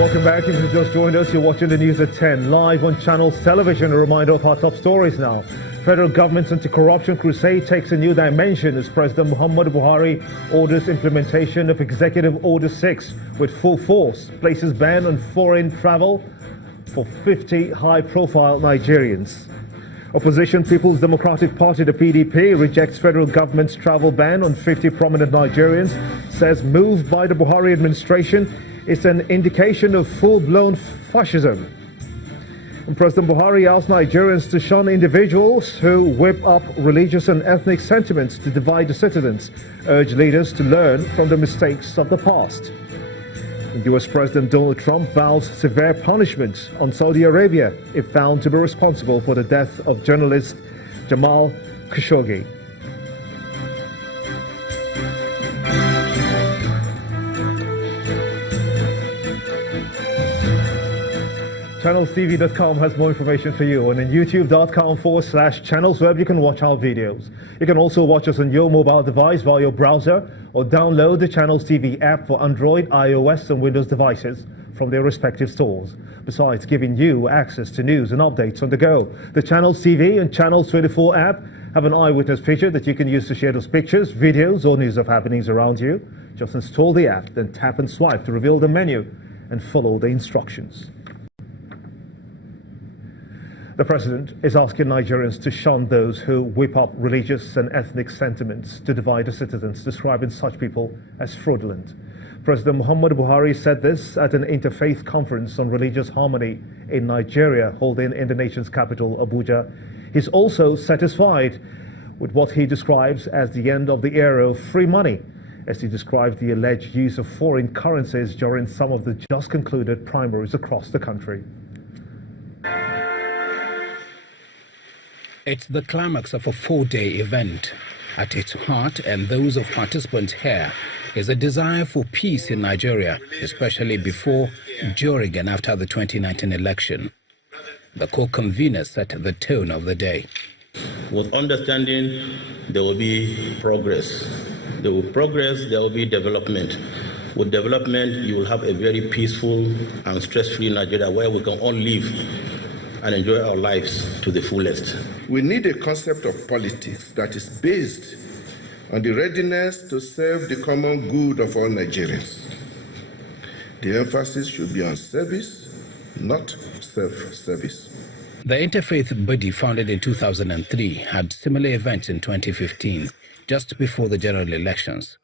Welcome back. If you've just joined us, you're watching the news at 10 live on Channels Television. A reminder of our top stories now. Federal government's anti-corruption crusade takes a new dimension as President Muhammadu Buhari orders implementation of Executive Order 6 with full force, places ban on foreign travel for 50 high-profile Nigerians. Opposition People's Democratic Party, the PDP, rejects federal government's travel ban on 50 prominent Nigerians, says move by the Buhari administration is an indication of full-blown fascism. And President Buhari asked Nigerians to shun individuals who whip up religious and ethnic sentiments to divide the citizens, urged leaders to learn from the mistakes of the past. US President Donald Trump vows severe punishment on Saudi Arabia if found to be responsible for the death of journalist Jamal Khashoggi. ChannelsTV.com has more information for you, and on YouTube.com/channelsweb you can watch our videos. You can also watch us on your mobile device via your browser or download the Channels TV app for Android, iOS and Windows devices from their respective stores. Besides giving you access to news and updates on the go, the Channels TV and Channels 24 app have an eyewitness feature that you can use to share those pictures, videos or news of happenings around you. Just install the app, then tap and swipe to reveal the menu and follow the instructions. The president is asking Nigerians to shun those who whip up religious and ethnic sentiments to divide the citizens, describing such people as fraudulent. President Muhammadu Buhari said this at an interfaith conference on religious harmony in Nigeria, holding in the nation's capital, Abuja. He's also satisfied with what he describes as the end of the era of free money, as he described the alleged use of foreign currencies during some of the just concluded primaries across the country. It's the climax of a 4-day event. At its heart, and those of participants here, is a desire for peace in Nigeria, especially before, during and after the 2019 election. The co-convener set the tone of the day. With understanding, there will be progress. There will progress, there will be development. With development, you will have a very peaceful and stress-free Nigeria where we can all live and enjoy our lives to the fullest. We need a concept of politics that is based on the readiness to serve the common good of all Nigerians. The emphasis should be on service, not self-service. The interfaith body, founded in 2003, had similar events in 2015, just before the general elections.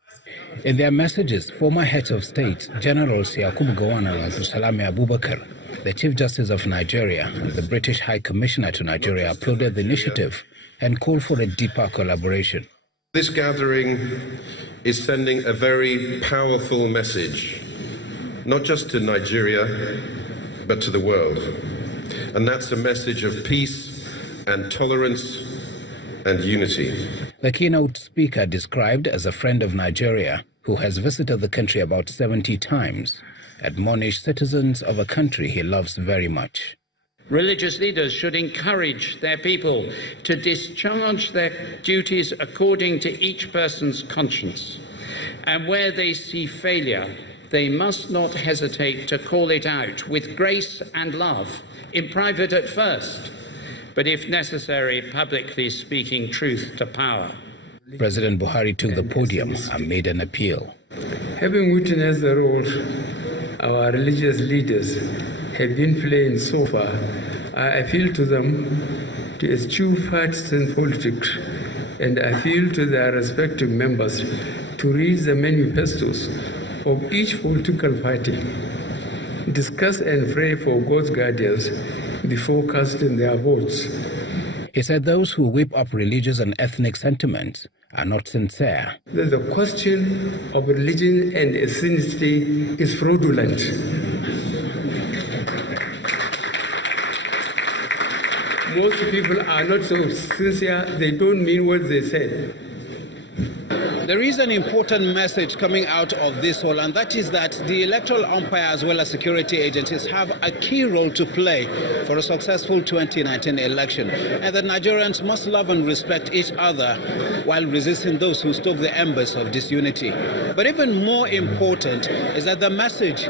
In their messages, former heads of state, Generals Yakubu Gowon and Salami Abubakar, the Chief Justice of Nigeria and the British High Commissioner to Nigeria applauded the initiative and called for a deeper collaboration. This gathering is sending a very powerful message, not just to Nigeria, but to the world. And that's a message of peace and tolerance and unity. The keynote speaker, described as a friend of Nigeria who has visited the country about 70 times, admonished citizens of a country he loves very much. Religious leaders should encourage their people to discharge their duties according to each person's conscience. And where they see failure, they must not hesitate to call it out with grace and love, in private at first, but if necessary, publicly speaking truth to power. President Buhari took the podium and made an appeal. Having witnessed the role our religious leaders have been playing so far, I appeal to them to eschew partisan politics, and I appeal to their respective members to read the manifestos of each political party, discuss and pray for God's guidance before casting their votes. He said those who whip up religious and ethnic sentiments are not sincere. The question of religion and ethnicity is fraudulent. Most people are not so sincere, they don't mean what they say. There is an important message coming out of this whole, and that is that the electoral umpire as well as security agencies have a key role to play for a successful 2019 election, and that Nigerians must love and respect each other while resisting those who stoke the embers of disunity. But even more important is that the message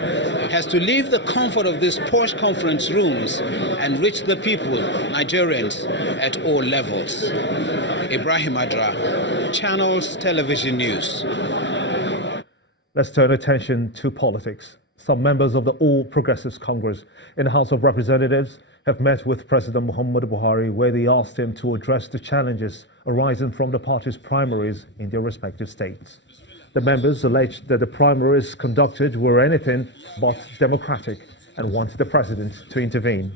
has to leave the comfort of these posh conference rooms and reach the people, Nigerians, at all levels. Ibrahim Adra, Channels Television News. Let's turn attention to politics. Some members of the All Progressives Congress in the House of Representatives have met with President Muhammadu Buhari, where they asked him to address the challenges arising from the party's primaries in their respective states. The members alleged that the primaries conducted were anything but democratic and wanted the president to intervene.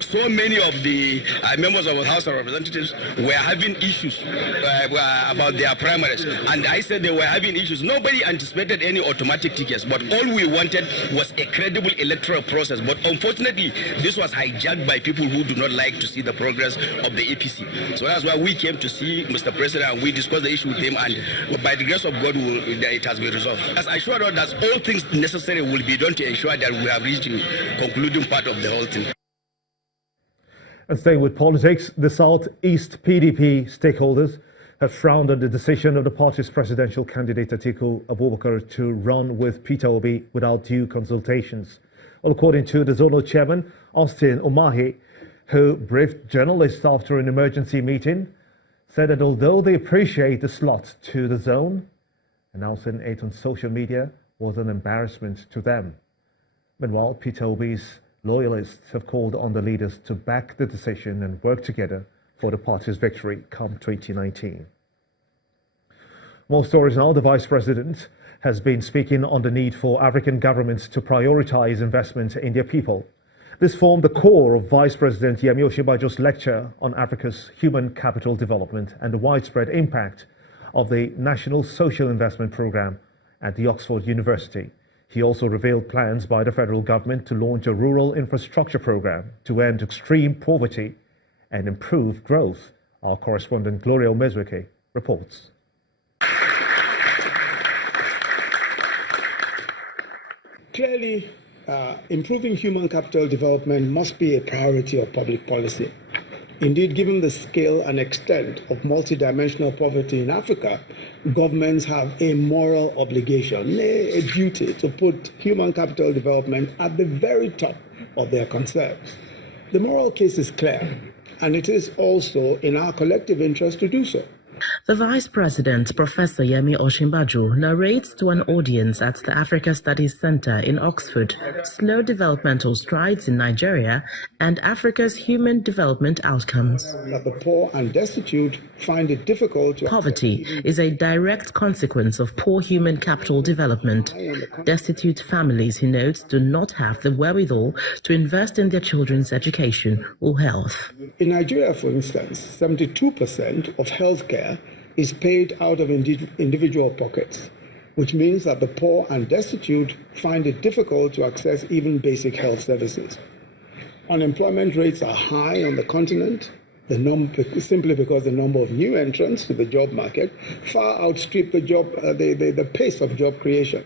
So many of the members of the House of Representatives were having issues about their primaries, and I said they were having issues. Nobody anticipated any automatic tickets, but all we wanted was a credible electoral process. But unfortunately, this was hijacked by people who do not like to see the progress of the APC. So that's why we came to see Mr. President, and we discussed the issue with him, and by the grace of God, it has been resolved. As I assured us that all things necessary will be done to ensure that we have reached the concluding part of the whole thing. And staying with politics, the Southeast PDP stakeholders have frowned on the decision of the party's presidential candidate Atiku Abubakar to run with Pt.2 without due consultations. Well, according to the zonal chairman, Austin Umahi, who briefed journalists after an emergency meeting, said that although they appreciate the slot to the zone, announcing it on social media was an embarrassment to them. Meanwhile, Pt.2's loyalists have called on the leaders to back the decision and work together for the party's victory come 2019. More stories now. The Vice President has been speaking on the need for African governments to prioritize investment in their people. This formed the core of Vice President Yemi Osinbajo's lecture on Africa's human capital development and the widespread impact of the National Social Investment Programme at the Oxford University. He also revealed plans by the federal government to launch a rural infrastructure program to end extreme poverty and improve growth. Our correspondent Gloria Omezweke reports. Clearly, improving human capital development must be a priority of public policy. Indeed, given the scale and extent of multidimensional poverty in Africa, governments have a moral obligation, a duty to put human capital development at the very top of their concerns. The moral case is clear, and it is also in our collective interest to do so. The Vice President, Professor Yemi Osinbajo, narrates to an audience at the Africa Studies Center in Oxford slow developmental strides in Nigeria and Africa's human development outcomes. That the poor and destitute find it difficult to... Poverty is a direct consequence of poor human capital development. Destitute families, he notes, do not have the wherewithal to invest in their children's education or health. In Nigeria, for instance, 72% of healthcare is paid out of individual pockets, which means that the poor and destitute find it difficult to access even basic health services. Unemployment rates are high on the continent, simply because the number of new entrants to the job market far outstrip the pace of job creation.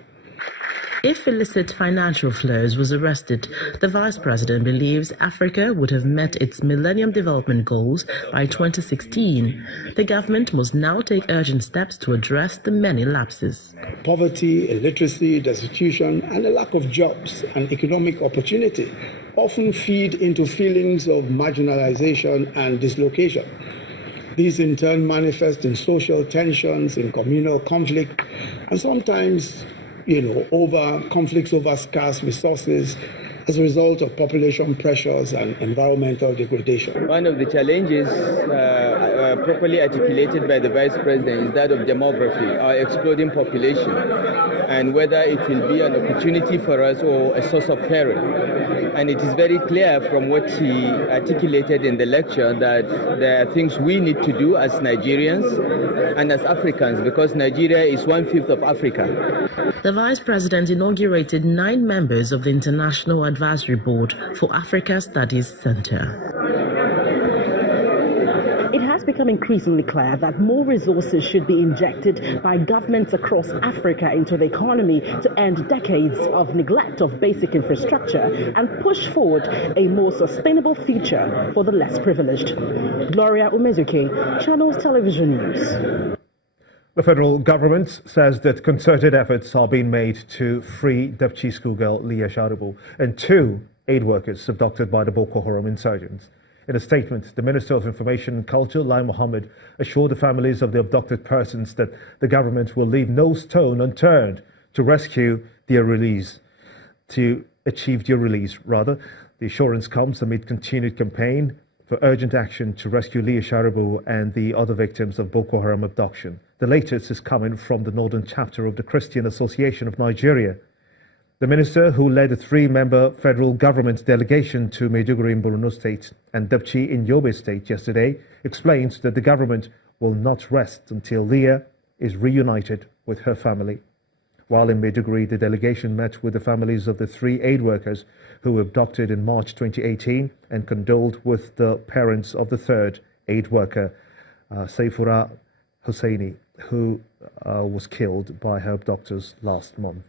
If illicit financial flows was arrested, the Vice President believes Africa would have met its Millennium Development Goals by 2016. The government must now take urgent steps to address the many lapses. Poverty, illiteracy, destitution, and a lack of jobs and economic opportunity often feed into feelings of marginalization and dislocation. These in turn manifest in social tensions, in communal conflict, and sometimes over conflicts over scarce resources as a result of population pressures and environmental degradation. One of the challenges properly articulated by the Vice President is that of demography, our exploding population, and whether it will be an opportunity for us or a source of peril. And it is very clear from what he articulated in the lecture that there are things we need to do as Nigerians and as Africans, because Nigeria is 1/5 of Africa. The Vice President inaugurated 9 members of the International Advisory Board for Africa Studies Center. It has become increasingly clear that more resources should be injected by governments across Africa into the economy to end decades of neglect of basic infrastructure and push forward a more sustainable future for the less privileged. Gloria Umezuke, Channels Television News. The federal government says that concerted efforts are being made to free Dapchi schoolgirl Leah Sharibu and 2 aid workers abducted by the Boko Haram insurgents. In a statement, the Minister of Information and Culture, Lai Mohammed, assured the families of the abducted persons that the government will leave no stone unturned to rescue their release, to achieve their release, rather. The assurance comes amid continued campaign for urgent action to rescue Leah Sharibu and the other victims of Boko Haram abduction. The latest is coming from the northern chapter of the Christian Association of Nigeria. The minister, who led a 3-member federal government delegation to Maiduguri in Borno State and Dapchi in Yobe State yesterday, explained that the government will not rest until Leah is reunited with her family. While in Maiduguri, the delegation met with the families of the 3 aid workers who were abducted in March 2018 and condoled with the parents of the 3rd aid worker, Saifura Hussaini, who was killed by her abductors last month.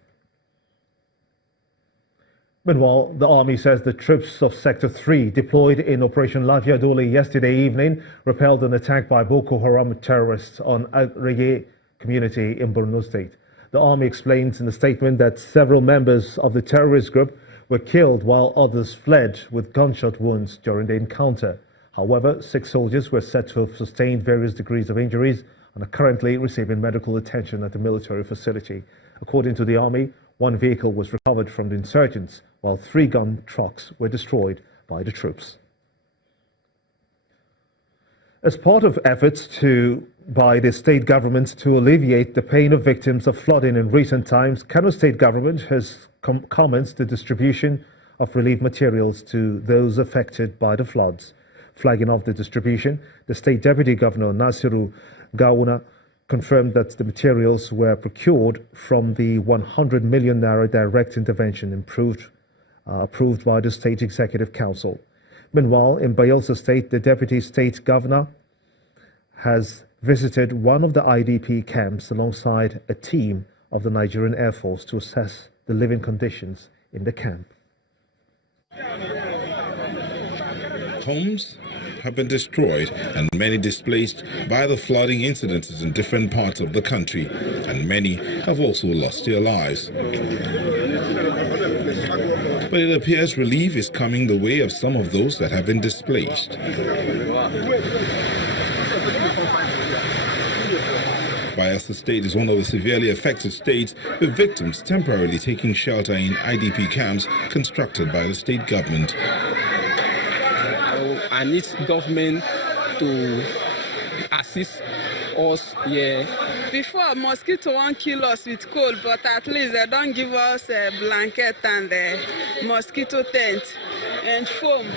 Meanwhile, the army says the troops of Sector 3 deployed in Operation Lafia Dole yesterday evening repelled an attack by Boko Haram terrorists on Agrege community in Borno State. The army explains in a statement that several members of the terrorist group were killed while others fled with gunshot wounds during the encounter. However, 6 soldiers were said to have sustained various degrees of injuries and are currently receiving medical attention at the military facility. According to the army, 1 vehicle was recovered from the insurgents, while 3 gun trucks were destroyed by the troops. As part of efforts by the state government to alleviate the pain of victims of flooding in recent times, Kano state government has commenced the distribution of relief materials to those affected by the floods. Flagging off the distribution, the state deputy governor Nasiru Gawuna confirmed that the materials were procured from the 100 million naira direct intervention approved by the State Executive Council. Meanwhile, in Bayelsa State, the deputy state governor has visited one of the IDP camps alongside a team of the Nigerian Air Force to assess the living conditions in the camp. Homes have been destroyed and many displaced by the flooding incidences in different parts of the country, and many have also lost their lives. But it appears relief is coming the way of some of those that have been displaced. Bayelsa State is one of the severely affected states, with victims temporarily taking shelter in IDP camps constructed by the state government. I need government to assist us here. Before, mosquito won't kill us with cold, but at least they don't give us a blanket and a mosquito tent and foam.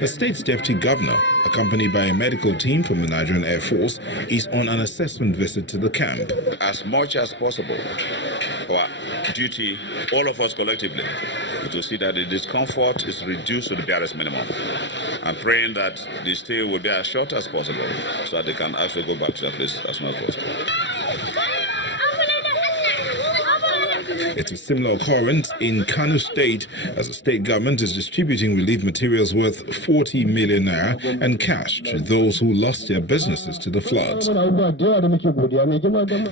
The state's deputy governor, accompanied by a medical team from the Nigerian Air Force, is on an assessment visit to the camp. As much as possible, our duty, all of us collectively, to see that the discomfort is reduced to the barest minimum. I'm praying that the stay will be as short as possible so that they can actually go back to that place as soon as possible. It's a similar occurrence in Kano State, as the state government is distributing relief materials worth 40 million naira and cash to those who lost their businesses to the floods.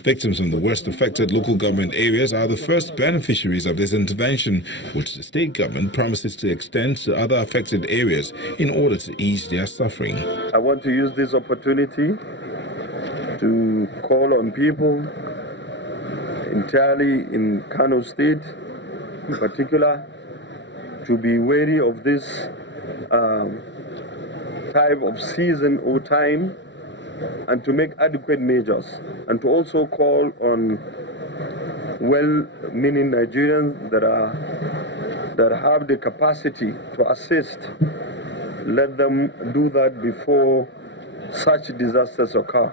Victims from the worst affected local government areas are the first beneficiaries of this intervention, which the state government promises to extend to other affected areas in order to ease their suffering. I want to use this opportunity to call on people entirely in Kano State, in particular, to be wary of this type of season or time, and to make adequate measures, and to also call on well-meaning Nigerians that have the capacity to assist. Let them do that before such disasters occur.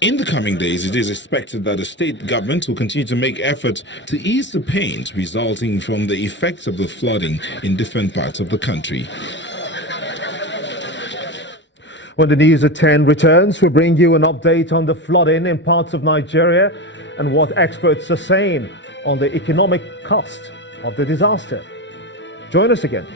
In the coming days, it is expected that the state government will continue to make efforts to ease the pains resulting from the effects of the flooding in different parts of the country. When the news at 10 returns, we'll bring you an update on the flooding in parts of Nigeria and what experts are saying on the economic cost of the disaster. Join us again.